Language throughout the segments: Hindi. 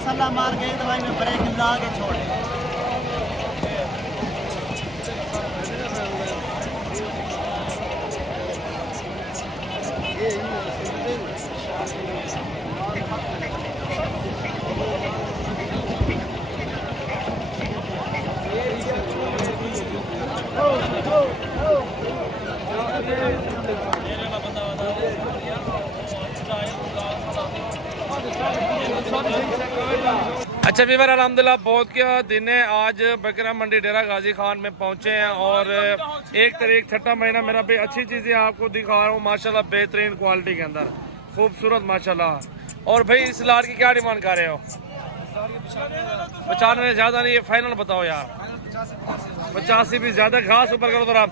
सल्ला मार के दवाई में ब्रेक ला के छोड़े। अच्छा वीवर अल्हम्दुलिल्लाह बहुत क्या दिन है। आज बकरा मंडी डेरा गाजी खान में पहुंचे हैं और 1 तारीख छठा महीना मेरा भी अच्छी चीज़ें आपको दिखा रहा हूँ माशाल्लाह बेहतरीन क्वालिटी के अंदर खूबसूरत माशाल्लाह। और भाई इस लाट की क्या डिमांड कर रहे हो? 95 ज़्यादा नहीं है, फाइनल बताओ यार। 85 भी ज़्यादा, घास ऊपर करो थोड़ा।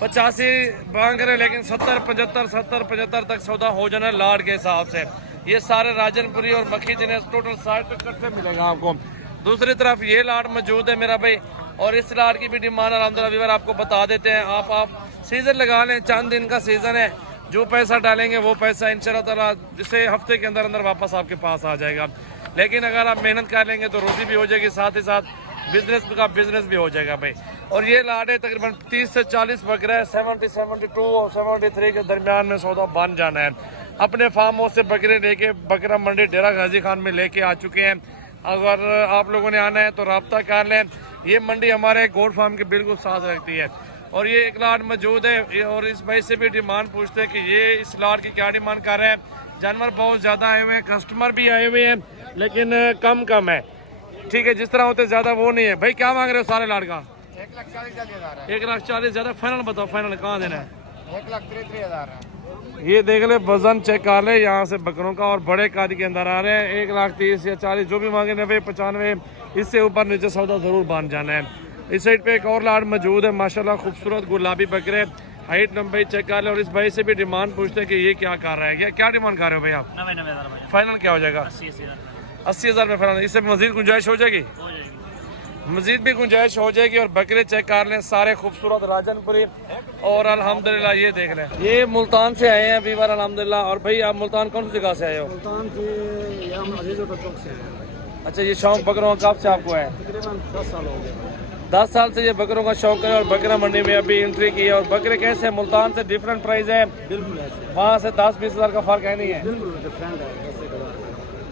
85 मांग रहे लेकिन 70 75 तक सौदा हो जाना लाट के हिसाब से। ये सारे राजनपुरी और मक्खी जिन्हें टोटल 60 तक से मिलेगा आपको। दूसरी तरफ ये लाट मौजूद है मेरा भाई, और इस लाट की भी डिमांड अल्हम्दुलिल्लाह वीवर आपको बता देते हैं। आप सीजन लगा लें, चंद दिन का सीजन है, जो पैसा डालेंगे वो पैसा इंशाल्लाह ताला जिसे हफ्ते के अंदर अंदर वापस आपके पास आ जाएगा। लेकिन अगर आप मेहनत कर लेंगे तो रोजी भी हो जाएगी, साथ ही साथ बिजनेस भी हो जाएगा भाई। और ये लाट है तकरीबन 30 से 40 बकरा है, 70 72 और 73 के दरमियान में सौदा बन जाना है। अपने फार्म हाउस से बकरे लेके बकरा मंडी डेरा गाजी खान में लेके आ चुके हैं। अगर आप लोगों ने आना है तो रब्ता कर लें। ये मंडी हमारे गोट फार्म के बिल्कुल साथ रखती है। और ये एक लाट मौजूद है और इस भाई से भी डिमांड पूछते हैं कि ये इस लाट की क्या डिमांड कर रहे हैं। जानवर बहुत ज़्यादा आए हुए हैं, कस्टमर भी आए हुए हैं, लेकिन कम है। ठीक है, जिस तरह होते ज़्यादा वो नहीं है। भाई क्या मांग रहे हो सारे लाट का? 1,40,000 ज़्यादा। फाइनल बताओ, फाइनल कहाँ देना है? 1,33,000 है। ये देख ले, वजन चेक कर ले यहाँ से बकरों का, और बड़े काद के अंदर आ रहे हैं। 1,30,000 या 40 जो भी मांगे, 90 95 इससे ऊपर नीचे सौदा जरूर बन जाना है। इस साइड पे एक और लाट मौजूद है माशाल्लाह, खूबसूरत गुलाबी बकरे, हाइट लंबाई चेक कर ले। और इस भाई से भी डिमांड पूछते हैं कि ये क्या कर रहा है, क्या डिमांड कर रहे हो भाई आप? 90,000 फाइनल क्या हो जाएगा? 80,000 में फाइनल। इससे मजीद गुंजाइश हो जाएगी? मजीद भी गुंजाइश हो जाएगी। और बकरे चेक कर लें, सारे खूबसूरत राजनपुरी। और अल्हम्दुलिल्लाह ये देख लें, ये मुल्तान से आए हैं वीवर अल्हम्दुलिल्लाह। और भाई आप मुल्तान कौन सी जगह से आए हो? मुल्तान से हम अजीज़ों चौक से हैं। अच्छा, ये शौक बकरों का कब से आपको है? तकरीबन 10 साल हो गए। 10 साल से ये बकरों का शौक है और बकरा मंडी में अभी एंट्री की है। और बकरे कैसे मुल्तान से डिफरेंट प्राइस है? बिल्कुल ऐसे, वहाँ से 10-20 हज़ार का फर्क है नहीं है? बिल्कुल डिफरेंट है।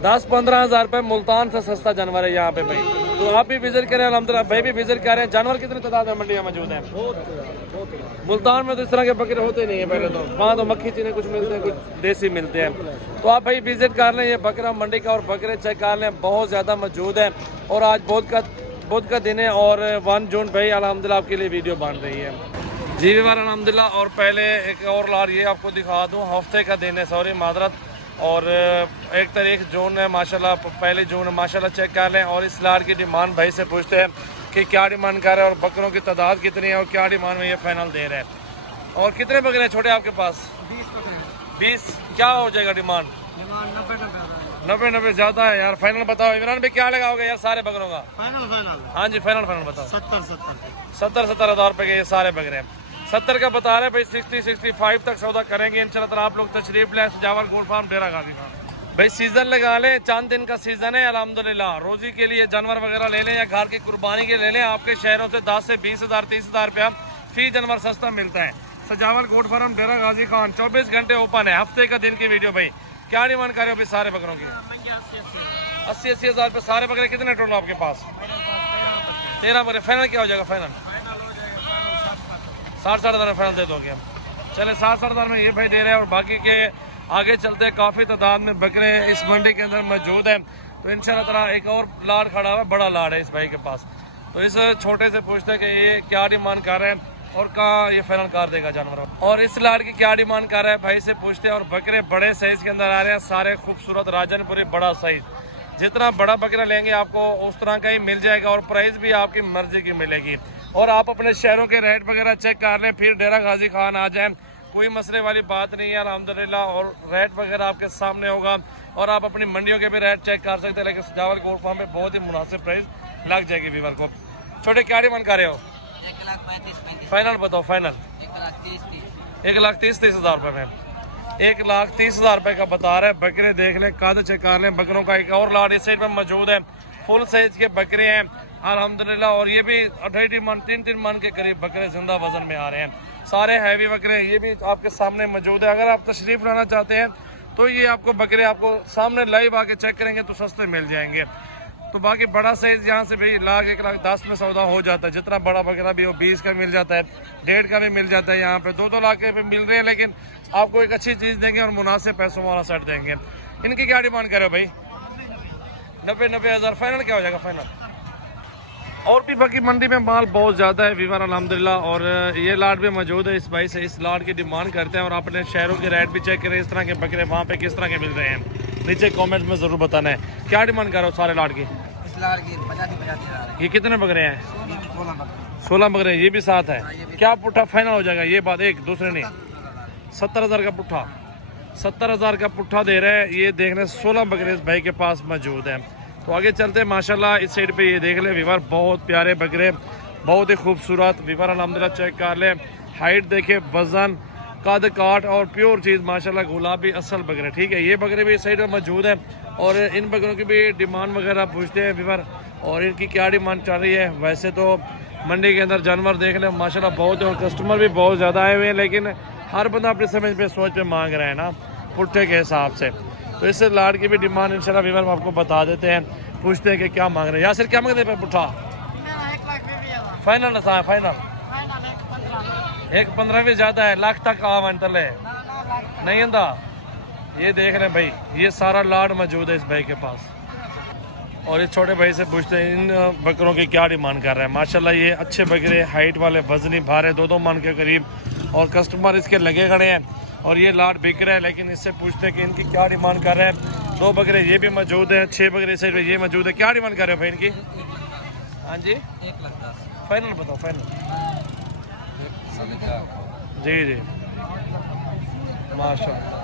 10-15 हज़ार रुपये मुल्तान से सस्ता जानवर है यहाँ पे भाई। तो आप भी विजिट करें, अल्हम्दुलिल्लाह भाई भी विजिट करें। जानवर कितनी तादाद में मंडी में मौजूद है? बहुत मुल्तान में तो इस तरह के बकरे होते नहीं है पहले तो। वहाँ तो मक्खी चीने कुछ मिलते हैं, कुछ देसी मिलते हैं। तो आप भाई विजिट कर लें ये बकरा मंडी का, और बकरे चेक कर लें, बहुत ज़्यादा मौजूद है। और आज बहुत का दिन है और 1 जून भाई अल्हम्दुलिल्लाह आपके लिए वीडियो बन रही है जी वीवर अल्हम्दुलिल्लाह। और पहले एक और लार ये आपको दिखा दूँ, हफ्ते का दिन है, सॉरी मादरत। और 1 तारीख जून है माशाल्लाह, 1 जून है माशाल्लाह। चेक कर लें। और इस लार की डिमांड भाई से पूछते हैं कि क्या डिमांड कर रहे हैं और बकरों की तादाद कितनी है और क्या डिमांड में ये फाइनल दे रहे हैं। और कितने बकरे हैं छोटे आपके पास? 20। क्या हो जाएगा डिमांड? 90 ज़्यादा है यार। फाइनल बताओ इमरान भाई, क्या लगाओगे यार सारे बकरों का? फाइनल हाँ जी, फाइनल बताओ। 70 हज़ार रुपये के ये सारे बकरे हैं। 70 का बता रहे भाई, 60-65 तक सौदा करेंगे इंशाल्लाह। आप लोग तशरीफ लें सजावल गोट फार्म डेरा गाजी खान भाई। सीजन लगा लें, चंद दिन का सीजन है अल्हम्दुलिल्लाह। रोजी के लिए जानवर वगैरह ले लें या घर की कुर्बानी के ले लें। आपके शहरों से 10 से 20 हज़ार 30 हज़ार रुपया फी जानवर सस्ता मिलता है। सजावल गोट फार्म डेरा गाजी खान 24 घंटे ओपन है। हफ्ते का दिन की वीडियो भाई। क्या डिमांड कर रहे हो भाई सारे बकरों की? 80 हज़ार रुपये सारे बकरे। कितने टोटल आपके पास? 13 बकरे। फाइनल क्या हो जाएगा? फाइनल 60-60 हज़ार फाइनल दे दोगे हम? चले 60-60 हज़ार में ये भाई दे रहे हैं। और बाकी के आगे चलते काफ़ी तादाद में बकरे इस मंडी के अंदर मौजूद हैं। तो इंशाल्लाह ताला एक और लाड़ खड़ा हुआ है, बड़ा लाड़ है इस भाई के पास। तो इस छोटे से पूछते हैं कि ये क्या डिमांड कर रहे हैं और कहाँ ये फाइनल कर देगा जानवर। और इस लाड़ की क्या डिमांड कर रहा है भाई से पूछते हैं। और बकरे बड़े साइज के अंदर आ रहे हैं, सारे खूबसूरत राजनपुरी बड़ा साइज। जितना बड़ा बकरा लेंगे आपको उस तरह का ही मिल जाएगा। और प्राइस भी आपकी मर्जी की मिलेगी। और आप अपने शहरों के रेट वगैरह चेक कर लें, फिर डेरा गाजी खान आ जाएं, कोई मसले वाली बात नहीं है अल्हम्दुलिल्लाह। और रेट वगैरह आपके सामने होगा। और आप अपनी मंडियों के भी रेट चेक कर सकते हैं। लेकिन सजावल गोट फार्म में बहुत ही मुनासिब प्राइस लग जाएगी वीवर को। छोटे क्या डिमांड कर रहे हो? 1,35,000 फाइनल बताओ। फाइनल 1,30,000 1,30,000 हज़ार रुपये में 1,30,000 रुपए का बता रहे हैं। बकरे देख लें, काद चेक कर लें। बकरों का एक और लाट इस साइड में मौजूद है, फुल साइज के बकरे हैं अल्हम्दुलिल्लाह। और ये भी 28 मन 3 मन के करीब बकरे जिंदा वजन में आ रहे हैं, सारे हैवी बकरे हैं। ये भी आपके सामने मौजूद है। अगर आप तशरीफ लाना चाहते हैं तो ये आपको बकरे आपको सामने लाइव आके चेक करेंगे तो सस्ते मिल जाएंगे। तो बाकी बड़ा साइज यहाँ से भाई 1,00,000 1,10,000 में सौदा हो जाता है। जितना बड़ा बकरा भी हो 20 का मिल जाता है, 1.5 का भी मिल जाता है। यहाँ पे 2-2 लाख के भी मिल रहे हैं, लेकिन आपको एक अच्छी चीज़ देंगे और मुनासिब पैसों वाला सेट देंगे। इनकी क्या डिमांड करे भाई? 90,000 फाइनल क्या हो जाएगा फाइनल? और भी बाकी मंडी में माल बहुत ज़्यादा है वीवर अल्हम्दुलिल्लाह। और ये लाट भी मौजूद है। इस भाई से इस लाट की डिमांड करते हैं और अपने शहरों के रेट भी चेक करें। इस तरह के बकरे वहाँ पे किस तरह के मिल रहे हैं, नीचे कमेंट में ज़रूर बताना है। क्या डिमांड कर रहे हो सारे लाट की? इस लाड़ की 50,000। ये कितने बकरे हैं? 16 16 बकरे। ये भी साथ है। क्या पुट्ठा फाइनल हो जाएगा? ये बात एक दूसरे ने 70,000 का पुट्ठा, 70,000 का पुट्ठा दे रहे हैं। ये देखने 16 बकरे इस भाई के पास मौजूद हैं। तो आगे चलते हैं। माशाल्लाह इस साइड पे ये देख ले वीवर, बहुत प्यारे बकरे, बहुत ही खूबसूरत वीवर अल्हम्दुलिल्लाह। चेक कर ले, हाइट देखे, वजन, कद काट और प्योर चीज़ माशाल्लाह, गुलाबी असल बकरे। ठीक है, ये बकरे भी इस साइड में मौजूद है। और इन बकरों की भी डिमांड वगैरह पूछते हैं वीवर, और इनकी क्या डिमांड चल रही है। वैसे तो मंडी के अंदर जानवर देख ले माशाल्लाह बहुत है और कस्टमर भी बहुत ज़्यादा आए हुए हैं, लेकिन हर बंदा अपनी समझ पे सोच पे मांग रहा है ना, पुट्ठे के हिसाब से। तो इस लाट की भी डिमांड इंशाल्लाह वीवर हम आपको बता देते हैं, पूछते हैं कि क्या मांग रहे हैं। यासिर क्या मांगते हैं पुट्ठा? फाइनल ना सा फाइनल 1,15 भी ज़्यादा है, लाख तक आवा तले नहीं आंदा। ये देख रहे हैं भाई, ये सारा लाट मौजूद है इस भाई के पास। और इस छोटे भाई से पूछते हैं इन बकरों की क्या डिमांड कर रहे हैं। माशाल्लाह ये अच्छे बकरे, हाइट वाले, वजनी भारे, 2-2 मन के करीब, और कस्टमर इसके लगे खड़े हैं। और ये लाट बिक रहा है, लेकिन इससे पूछते हैं कि इनकी क्या डिमांड कर रहे हैं। 2 बकरे ये भी मौजूद हैं, 6 बकरे से ये मौजूद है। क्या डिमांड कर रहे हो भाई इनकी? हाँ जी 1,10,000। फाइनल बताओ फाइनल। जी जी माशाल्लाह।